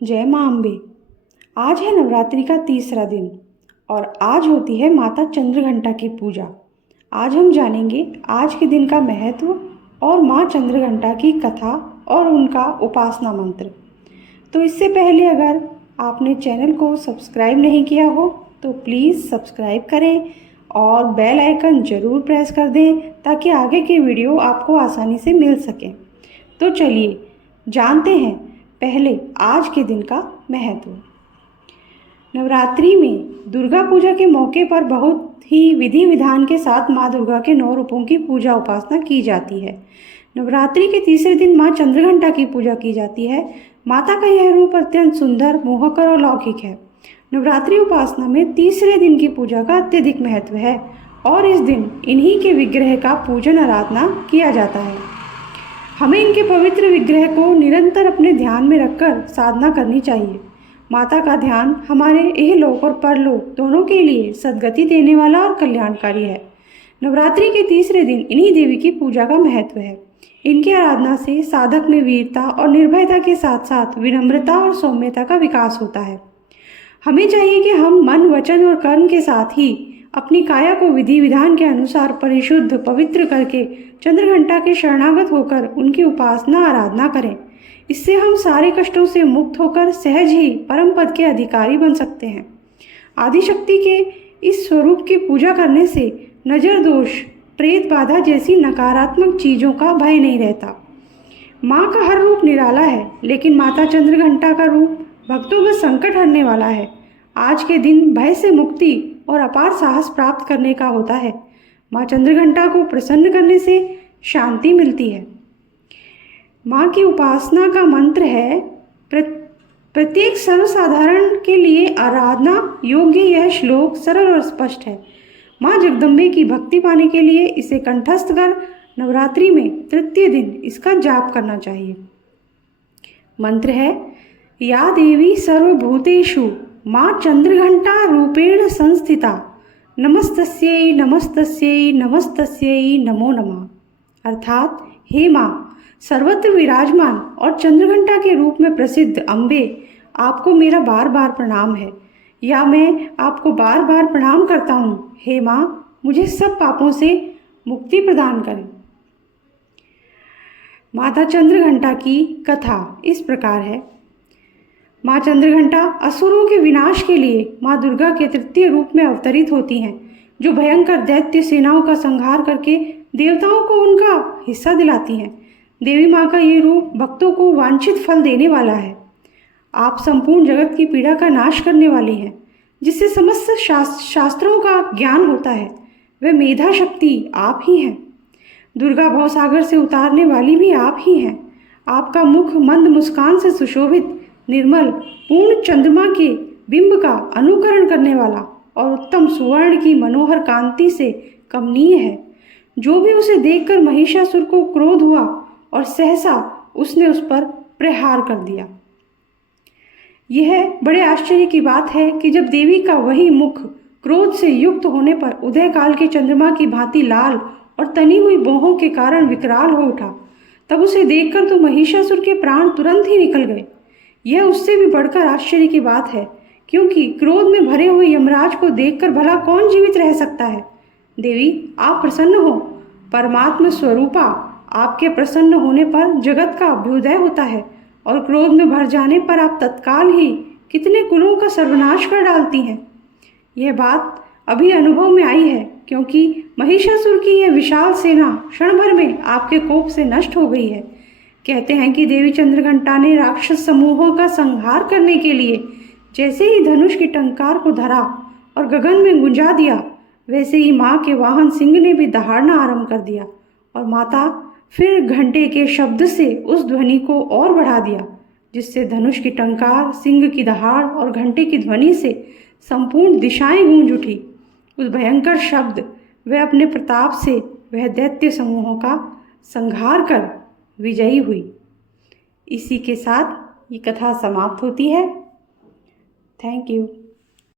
जय माँ अम्बे। आज है नवरात्रि का तीसरा दिन और आज होती है माता चंद्रघंटा की पूजा। आज हम जानेंगे आज के दिन का महत्व और माँ चंद्रघंटा की कथा और उनका उपासना मंत्र। तो इससे पहले अगर आपने चैनल को सब्सक्राइब नहीं किया हो तो प्लीज़ सब्सक्राइब करें और बेल आइकन ज़रूर प्रेस कर दें ताकि आगे की वीडियो आपको आसानी से मिल सके। तो चलिए जानते हैं पहले आज के दिन का महत्व। नवरात्रि में दुर्गा पूजा के मौके पर बहुत ही विधि विधान के साथ माँ दुर्गा के 9 रूपों की पूजा उपासना की जाती है। नवरात्रि के तीसरे दिन माँ चंद्रघंटा की पूजा की जाती है। माता का यह रूप अत्यंत सुंदर, मोहकर और लौकिक है। नवरात्रि उपासना में तीसरे दिन की पूजा का अत्यधिक महत्व है और इस दिन इन्हीं के विग्रह का पूजन आराधना किया जाता है। हमें इनके पवित्र विग्रह को निरंतर अपने ध्यान में रखकर साधना करनी चाहिए। माता का ध्यान हमारे इहलोक और परलोक दोनों के लिए सद्गति देने वाला और कल्याणकारी है। नवरात्रि के तीसरे दिन इन्हीं देवी की पूजा का महत्व है। इनकी आराधना से साधक में वीरता और निर्भयता के साथ साथ विनम्रता और सौम्यता का विकास होता है। हमें चाहिए कि हम मन, वचन और कर्म के साथ ही अपनी काया को विधि विधान के अनुसार परिशुद्ध पवित्र करके चंद्रघंटा के शरणागत होकर उनकी उपासना आराधना करें। इससे हम सारे कष्टों से मुक्त होकर सहज ही परम पद के अधिकारी बन सकते हैं। आदिशक्ति के इस स्वरूप की पूजा करने से नजर दोष, प्रेत बाधा जैसी नकारात्मक चीज़ों का भय नहीं रहता। माँ का हर रूप निराला है, लेकिन माता चंद्रघंटा का रूप भक्तों का संकट हरने वाला है। आज के दिन भय से मुक्ति और अपार साहस प्राप्त करने का होता है। माँ चंद्रघंटा को प्रसन्न करने से शांति मिलती है। माँ की उपासना का मंत्र है प्रत्येक सर्वसाधारण के लिए आराधना योग्य यह श्लोक सरल और स्पष्ट है। माँ जगदम्बे की भक्ति पाने के लिए इसे कंठस्थ कर नवरात्रि में तृतीय दिन इसका जाप करना चाहिए। मंत्र है या देवी सर्वभूतेषु माँ चंद्रघंटा रूपेण संस्थिता नमस्तस्यै नमस्तस्यै नमस्तस्यै नमो नमः। अर्थात हे माँ सर्वत्र विराजमान और चंद्रघंटा के रूप में प्रसिद्ध अम्बे, आपको मेरा बार बार प्रणाम है या मैं आपको बार बार प्रणाम करता हूँ। हे माँ मुझे सब पापों से मुक्ति प्रदान करें। माता चंद्रघंटा की कथा इस प्रकार है। माँ चंद्रघंटा असुरों के विनाश के लिए माँ दुर्गा के तृतीय रूप में अवतरित होती हैं, जो भयंकर दैत्य सेनाओं का संहार करके देवताओं को उनका हिस्सा दिलाती हैं। देवी माँ का ये रूप भक्तों को वांछित फल देने वाला है। आप संपूर्ण जगत की पीड़ा का नाश करने वाली हैं, जिससे समस्त शास्त्रों का ज्ञान होता है। वह मेधा शक्ति आप ही हैं। दुर्गा भवसागर से उतारने वाली भी आप ही हैं। आपका मुख मंद मुस्कान से सुशोभित, निर्मल, पूर्ण चंद्रमा के बिंब का अनुकरण करने वाला और उत्तम सुवर्ण की मनोहर कांति से कमनीय है। जो भी उसे देखकर महिषासुर को क्रोध हुआ और सहसा उसने उस पर प्रहार कर दिया। यह बड़े आश्चर्य की बात है कि जब देवी का वही मुख क्रोध से युक्त होने पर उदय काल के चंद्रमा की भांति लाल और तनी हुई भौहों के कारण विकराल हो उठा, तब उसे देखकर तो महिषासुर के प्राण तुरंत ही निकल गए। यह उससे भी बढ़कर आश्चर्य की बात है, क्योंकि क्रोध में भरे हुए यमराज को देखकर भला कौन जीवित रह सकता है। देवी आप प्रसन्न हो। परमात्मा स्वरूपा आपके प्रसन्न होने पर जगत का अभ्युदय होता है और क्रोध में भर जाने पर आप तत्काल ही कितने कुलों का सर्वनाश कर डालती हैं। यह बात अभी अनुभव में आई है, क्योंकि महिषासुर की यह विशाल सेना क्षण भर में आपके कोप से नष्ट हो गई है। कहते हैं कि देवी चंद्रघंटा ने राक्षस समूहों का संहार करने के लिए जैसे ही धनुष की टंकार को धरा और गगन में गुंजा दिया, वैसे ही माँ के वाहन सिंह ने भी दहाड़ना आरंभ कर दिया और माता फिर घंटे के शब्द से उस ध्वनि को और बढ़ा दिया, जिससे धनुष की टंकार, सिंह की दहाड़ और घंटे की ध्वनि से संपूर्ण दिशाएं गूंज उठी। उस भयंकर शब्द वह अपने प्रताप से वह दैत्य समूहों का संहार कर विजयी हुई। इसी के साथ ये कथा समाप्त होती है। Thank you.